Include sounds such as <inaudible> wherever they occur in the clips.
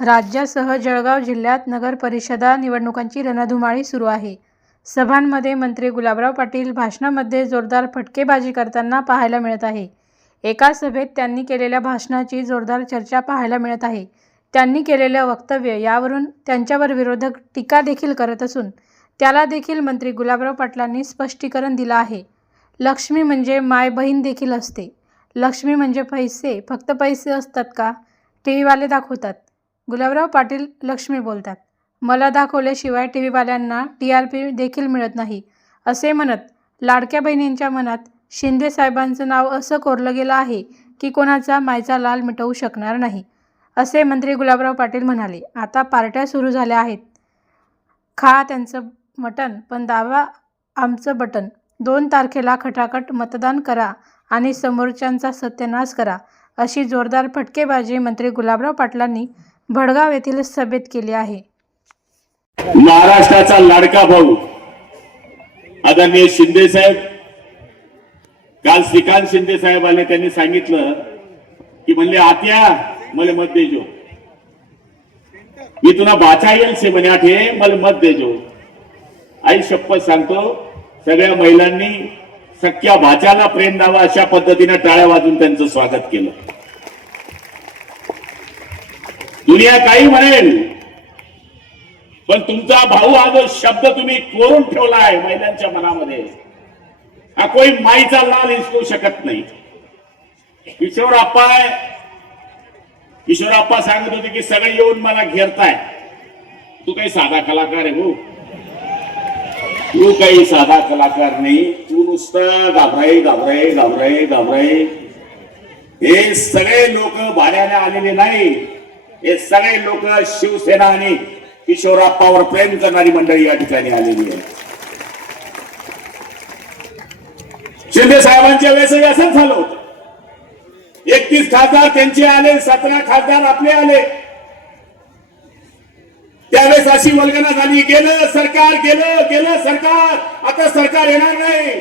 राज्यासह जळगाव जिल्ह्यात नगरपरिषदा निवडणुकांची रणधुमाळी सुरू आहे. सभांमध्ये मंत्री गुलाबराव पाटील भाषणामध्ये जोरदार फटकेबाजी करताना पाहायला मिळत आहे. एका सभेत त्यांनी केलेल्या भाषणाची जोरदार चर्चा पाहायला मिळत आहे. त्यांनी केलेलं वक्तव्य यावरून त्यांच्यावर विरोधक टीका देखील करत असून त्याला देखील मंत्री गुलाबराव पाटलांनी स्पष्टीकरण दिलं आहे. लक्ष्मी म्हणजे माय बहीण देखील असते. लक्ष्मी म्हणजे पैसे फक्त पैसे असतात का? टी व्हीवाले दाखवतात. गुलाबराव पाटील लक्ष्मी बोलतात. मला दाखवल्याशिवाय टी व्हीवाल्यांना टी आर पी देखील मिळत नाही असे म्हणत लाडक्या बहिणींच्या मनात शिंदे साहेबांचं नाव असं कोरलं गेलं आहे की कोणाचा मायचा लाल मिटवू शकणार नाही असे मंत्री गुलाबराव पाटील म्हणाले. आता पार्ट्या सुरू झाल्या आहेत. खा त्यांचं मटण पण दावा आमचं बटन दोन तारखेला खटाखट मतदान करा आणि समोरच्यांचा सत्यानाश करा अशी जोरदार फटकेबाजी मंत्री गुलाबराव पाटलांनी भडगाव येथील सभेत केली आहे. महाराष्ट्राचा लाडका भाऊ आदरणीय शिंदे साहेब. काल श्रीकांत शिंदे साहेब आले त्यांनी सांगितलं की म्हणले आत्या मला मत देजो. मी तुला बाचा येईल से म्हणे आठे मला मत देजो. आई शपथ सांगतो सगळ्या महिलांनी सख्या भाच्याला प्रेम द्यावा अशा पद्धतीने टाळ्या वाजून त्यांचं स्वागत केलं. दुनिया काही म्हणेल. पण तुमचा भाऊ हा जो शब्द तुम्ही कोरून ठेवला आहे महिलांच्या मनामध्ये हा कोणी माईचा लाल हिसकू शकत नाही. किशोरप्पा किशोरप्पा आहे सांगत होते की सगळे येऊन मला घेरताय. तू काही साधा कलाकार आहे हो. तू काही साधा कलाकार नाही. तू नुसतं घाबराई घाबराई घाबराई घाबराई. हे सगळे लोक भाड्याने आलेले नाही. हे सगळे लोक शिवसेना आणि किशोरप्पावर प्रेम करणारी मंडळी या ठिकाणी आलेली आहे. शिंदे साहेबांच्या वेळेस असंच झालं होतं. एकतीस खासदार त्यांचे आले सतरा खासदार आपले आले. त्यावेळेस अशी वल्गना झाली गेलं सरकार गेलं गेलं सरकार. आता सरकार येणार नाही.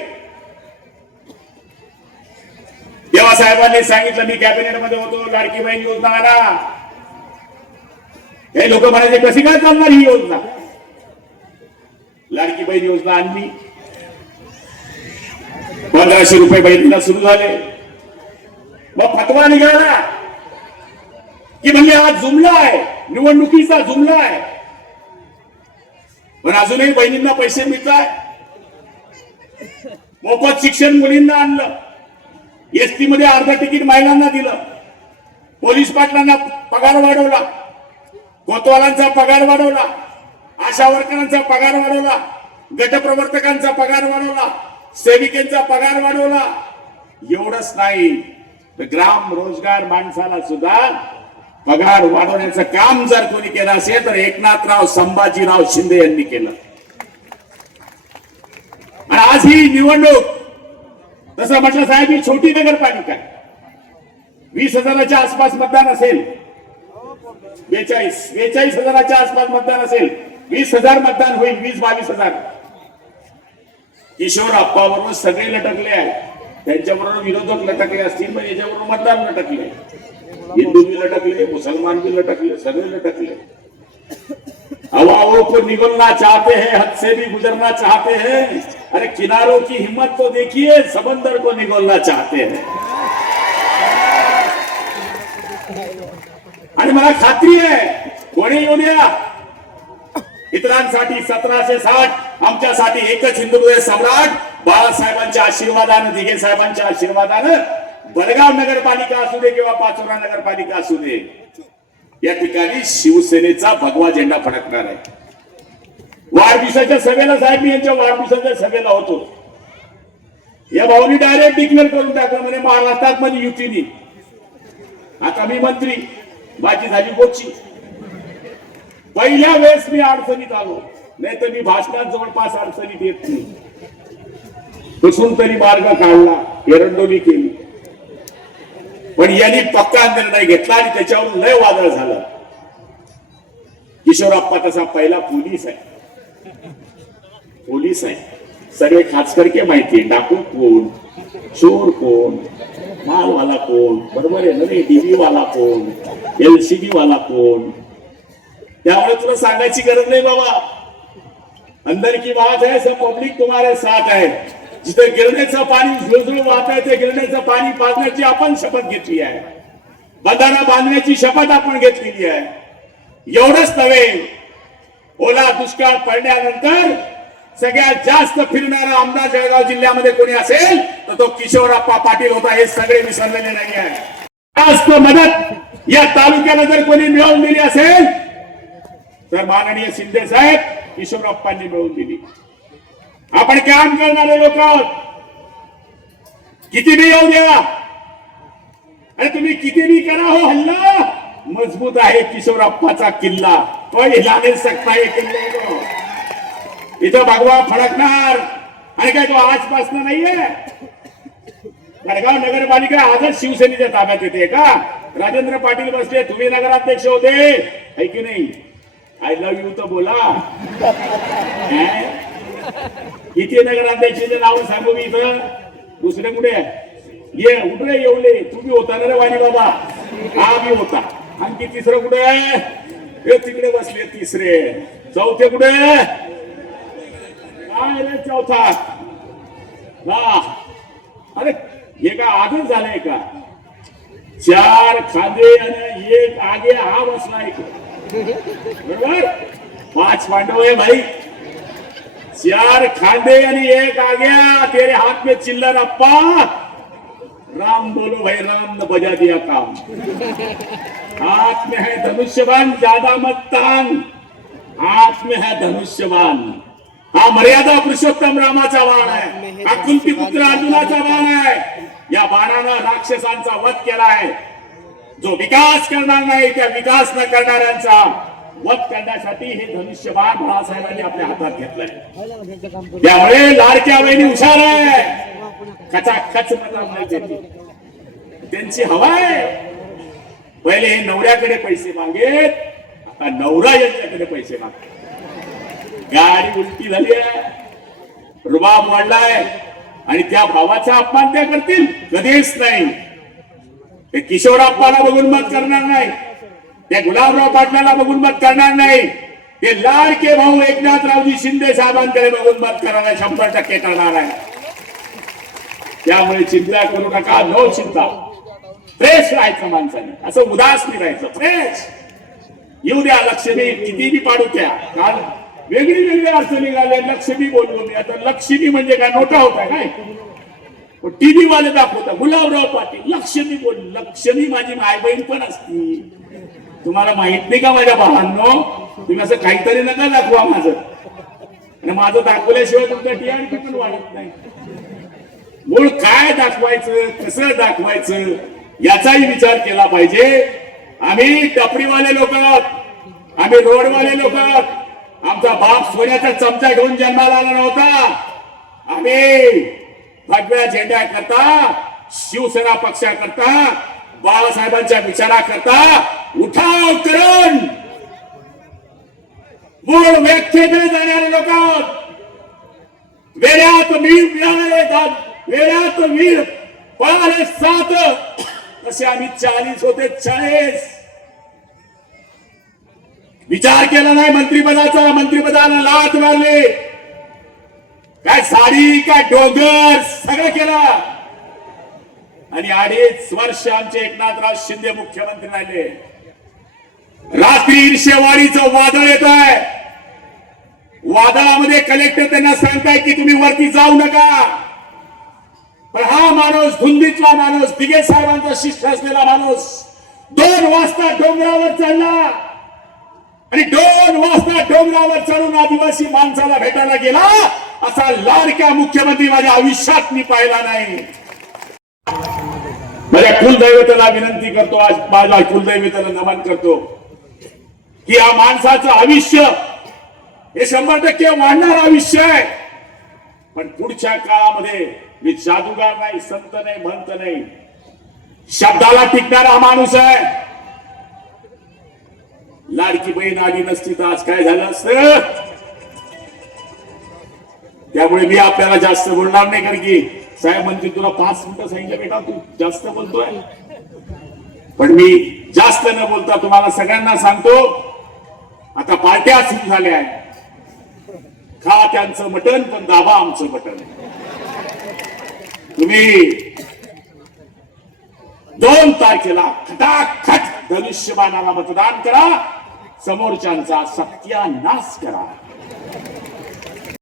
तेव्हा साहेबांनी सांगितलं मी कॅबिनेटमध्ये होतो लाडकी बहीण योजना आला हे लोक म्हणायचे कशी काय चालणार ही योजना? लाडकी बहीण योजना आणली. पंधराशे रुपये बहिणीला सुरू झाले. मग फतवा निघाला. की म्हणजे हा जुमला आहे निवडणुकीचा जुमला आहे पण अजूनही बहिणींना पैसे मिळत आहे मोफत शिक्षण मुलींना आणलं. एसटी मध्ये अर्ध तिकीट महिलांना दिलं. पोलीस पाटलांना पगार वाढवला. कोतवालांचा पगार वाढवला आशा वर्करांचा पगार वाढवला गटप्रवर्तकांचा पगार वाढवला सेविकेंचा पगार वाढवला. एवढंच नाही तर ग्राम रोजगार माणसाला सुद्धा पगार वाढवण्याचं काम जर कोणी केलं असेल तर एकनाथराव संभाजीराव शिंदे यांनी केलं. आणि आज ही निवडणूक तसं म्हटलं साहेब ही छोटी नगरपालिका आहे. वीस हजाराच्या आसपास मतदान असेल. बेचाळीस बेचाळीस हजाराच्या आसपास मतदान असेल. वीस हजार मतदान होईल वीस बावीस हजार. किशोर अप्पाबरोबर सगळे लटकले आहेत. त्यांच्याबरोबर विरोधक लटकले असतील पण याच्याबरोबर मतदान लटकले. हिंदू बी लटकले मुसलमान बी लटकले सगळे लटकले. हवाओं को निगलना चाहते हैं हद से भी गुजरना चाहते हैं. अरे किनारों की हिम्मत तो देखिए समंदर को निगलना चाहते हैं. आणि मला खात्री आहे कोणी येऊ द्या इतरांसाठी सतराशे साठ आमच्यासाठी एकच हिंदू सम्राट बाळासाहेबांच्या आशीर्वादानं दिघे साहेबांच्या आशीर्वादानं बलगाव नगरपालिका असू दे किंवा पाचोरा नगरपालिका असू दे या ठिकाणी शिवसेनेचा भगवा झेंडा फडकणार आहे. वाढदिवसाच्या सभेला साहेब मी यांच्या वाढदिवसाच्या सभेला होतो. या भाऊनी डायरेक्ट डिक्लेअर करून टाकलं म्हणजे महाराष्ट्रात म्हणजे युतीनी. आता मी मंत्री. माझी झाली गोची पहिल्या वेळेस मी अडचणीत आलो. नाही तर मी भाषणात जवळपास अडचणीत येत नाही. बसून तरी मार्ग काढला एरंडोली केली. पण यांनी पक्का निर्णय घेतला आणि त्याच्यावर लय वादळ झालं. किशोरप्पा तसा पहिला पोलीस आहे. पोलीस आहे. सगळे खासकरके माहिती डाकू कोण? चोर कोण? मालवाला कोण? बरोबर आहे ना रे? वाला कोण? एलसीबी वाला कोण? त्यामुळे तुला सांगायची गरज नाही बाबा. अंदर की बात है सब पब्लिक तुम्हारे साथ है. जिथे गिरण्याचं पाणी झुळझुळ वाहत आहे ते गिरण्याचं पाणी पाजण्याची आपण शपथ घेतली आहे. बंधारा बांधण्याची शपथ आपण घेतलेली आहे. एवढंच नव्हे ओला दुष्काळ पडल्यानंतर सगळ्यात जास्त फिरणारा आमदार जळगाव जिल्ह्यामध्ये कोणी असेल तर तो किशोरप्पा पाटील होता हे सगळे विसरलेले नाही आहे. जास्त मदत या तालुक्याला जर कोणी मिळवून दिली असेल तर माननीय शिंदे साहेब किशोरप्पांनी मिळवून दिली. आपण काम करणारे लोक आहोत. किती बी येऊ द्या. अरे तुम्ही किती बी करा हो हल्ला. मजबूत आहे किशोरप्पाचा किल्ला. पहिला नाही सकता हे किल्ला इथं भगवा फडकणार. आणि काय तो आजपासून नाहीये. वडगाव नगरपालिका आजच शिवसेनेच्या ताब्यात येते का? राजेंद्र पाटील बसले तुम्ही नगराध्यक्ष होते. है की नाही? आय लव्ह यू तर बोला. <laughs> इथे किती नगराध्यक्षाचे नाव सांगू मी इथं. दुसरे कुठे ये उठले येवले तुम्ही होता ना रे वाणी बाबा? हा मी होता. आणखी तिसरं कुठे आहे? हे तिकडे बसले तिसरे. चौथे कुठे? काय रे चौथा? हा अरे हे का आजच झालंय का? चार खांदे आणि एक आगे हा बसला एक. बरोबर? पाच पांडव आहे भाई. चार खांदे आणि एक आग्या तेरे हाथ में चिल्लर अप्पा राम बोलो भाई राम ने बजा दिया काम. हाथ में है धनुष्यबान ज्यादा मत तान हाथ में है धनुष्यबान हा मर्यादा पुरुषोत्तम रामाचा वाण आहे. हा कुंती पुत्र अर्जुनाचा वाण आहे. या बाणानं राक्षसांचा वध केला आहे. जो विकास करणार नाही त्या विकास न करणाऱ्यांचा वध करण्यासाठी हे धनुष्यबाण बाळासाहेबांनी आपल्या हातात घेतलंय. त्यामुळे लाडक्या वेळी हुशार आहे. खचाखच मला माहिती त्यांची हवा आहे. पहिले हे नवऱ्याकडे पैसे मागेत आता नवरा यांच्याकडे पैसे मागते. गाडी उलटी झाली आहे. रुबाब वाढलाय. आणि त्या भावाचा अपमान त्या करतील? कधीच नाही. ते किशोरप्पाला बघून मत करणार नाही. ते गुलाबराव पाटलाला बघून मत करणार नाही. ते लाडके भाऊ एकनाथरावजी शिंदे साहेबांकडे बघून मत करायला आहे, शंभर टक्के करणार आहे. त्यामुळे चिंता करू नका. नो चिंता. फ्रेश राहायचं माणसाने. असं उदास नाही राहायचं. फ्रेश. येऊ द्या लक्ष्मी. किती बी पाडू द्या. कारण वेगळी वेगळी अडचणी निघाले लक्ष्मी बोललो मी. आता लक्ष्मी म्हणजे काय? नोटा होता काय? टीव्ही वाले दाखवता गुलाबराव पाटील लक्ष्मी बोल लक्ष्मी माझी माय बहीण पण असती. तुम्हाला माहीत नाही का माझ्या भावांनो तुम्ही असं काहीतरी नका दाखवा माझं. आणि माझं दाखवल्याशिवाय तुमच्या टीआरपी पण वाढत नाही. मूळ काय दाखवायचं? कसं दाखवायचं? याचाही विचार केला पाहिजे. आम्ही टपरीवाले लोक आम्ही रोडवाले लोक आहोत. आमचा बाप सोन्याचा चमचा घेऊन जन्माला आला नव्हता. आम्ही भगव्या झेंड्या करता शिवसेना पक्षाकरता बाळासाहेबांच्या विचाराकरता उठाव करून. मूळ व्याख्येकडे जाणारे लोक वेळात वीर मिळाले वेळात वीर पळाले सात. तसे आम्ही चाळीस होते चाळीस. विचार केला नाही मंत्रिपदाचा मंत्रिपदाला लात मारले. काय साडी काय डोंगर सगळं केलं. आणि अडीच वर्ष आमचे एकनाथराव शिंदे मुख्यमंत्री राहिले. रात्री शेवाडीचं वादळ येत आहे वादळामध्ये कलेक्टर त्यांना सांगताय की तुम्ही वरती जाऊ नका. पण हा माणूस धुंदीतला माणूस दिगे साहेबांचा शिष्य असलेला माणूस दोन वाजता डोंगरावर चढला. आणि दोन वाजता डोंगरावर चढून आदिवासी माणसाला भेटायला गेला असा लाडक्या मुख्यमंत्री माझ्या आयुष्यात मी पाहिला नाही. माझ्या कुलदैवताला विनंती करतो आज माझ्या कुलदैवताला नमन करतो की या माणसाचं आयुष्य हे शंभर टक्के वाढणार आयुष्य आहे. पण पुढच्या काळामध्ये मी जादूगार नाही संत नाही म्हणत नाही. शब्दाला टिकणारा माणूस आहे. लाडकी बहीण आली नसती तर आज काय झालं असत? त्यामुळे मी आपल्याला जास्त बोलणार नाही कारण की साहेब म्हणते तुला पाच मिनिटं सांगितलं बेटा तू जास्त बोलतोय. पण मी जास्त न बोलता तुम्हाला सगळ्यांना सांगतो आता पार्ट्या सुरू झाल्या आहेत. खा त्यांचं मटण पण दाबा आमचं मटण. तुम्ही दोन तारखेला खटाखट धनुष्यबाणाला मतदान करा. समोरच्यांचा सत्यानाश करा.